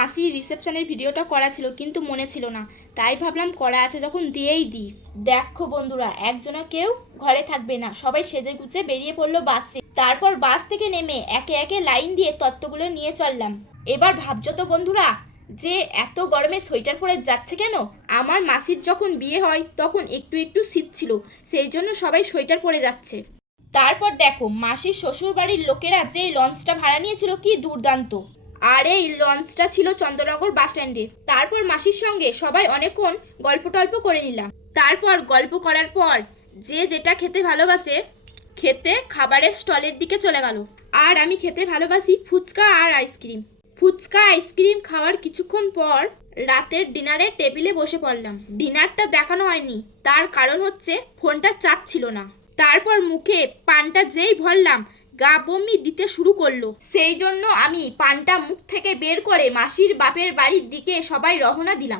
মাসির রিসেপশনের ভিডিওটা করা ছিল কিন্তু মনে ছিল না, তাই ভাবলাম করা আছে যখন দিয়েই দিই। দেখো বন্ধুরা, একজনও কেউ ঘরে থাকবে না, সবাই সেজে গুছে বেরিয়ে পড়লো বাসে। তারপর বাস থেকে নেমে একে একে লাইন দিয়ে তত্ত্বগুলো নিয়ে চললাম। এবার ভাবছো তো বন্ধুরা যে এত গরমে সোয়েটার পরে যাচ্ছে কেন? আমার মাসির যখন বিয়ে হয় তখন একটু একটু শীত ছিল, সেই জন্য সবাই সোয়েটার পরে যাচ্ছে। তারপর দেখো মাসির শ্বশুর বাড়ির লোকেরা যে লঞ্চটা ভাড়া নিয়েছিল কি দুর্দান্ত, আর এই লঞ্চটা ছিল চন্দ্রনগর বাস স্ট্যান্ডে। তারপর মাসির সঙ্গে সবাই অনেকক্ষণ গল্প টল্প করে নিলাম। তারপর গল্প করার পর যে যেটা খেতে ভালোবাসে খেতে খাবারের স্টলের দিকে চলে গেল। আর আমি খেতে ভালোবাসি ফুচকা আর আইসক্রিম। ফুচকা আইসক্রিম খাওয়ার কিছুক্ষণ পর রাতের ডিনারের টেবিলে বসে পড়লাম। ডিনারটা দেখানো হয়নি, তার কারণ হচ্ছে ফোনটা চার্জ ছিল না। তারপর মুখে পানটা যেই ভরলাম গা বমি দিতে শুরু করলো, সেই জন্য আমি পানটা মুখ থেকে বের করে মাসির বাপের বাড়ির দিকে সবাই রওনা দিলাম।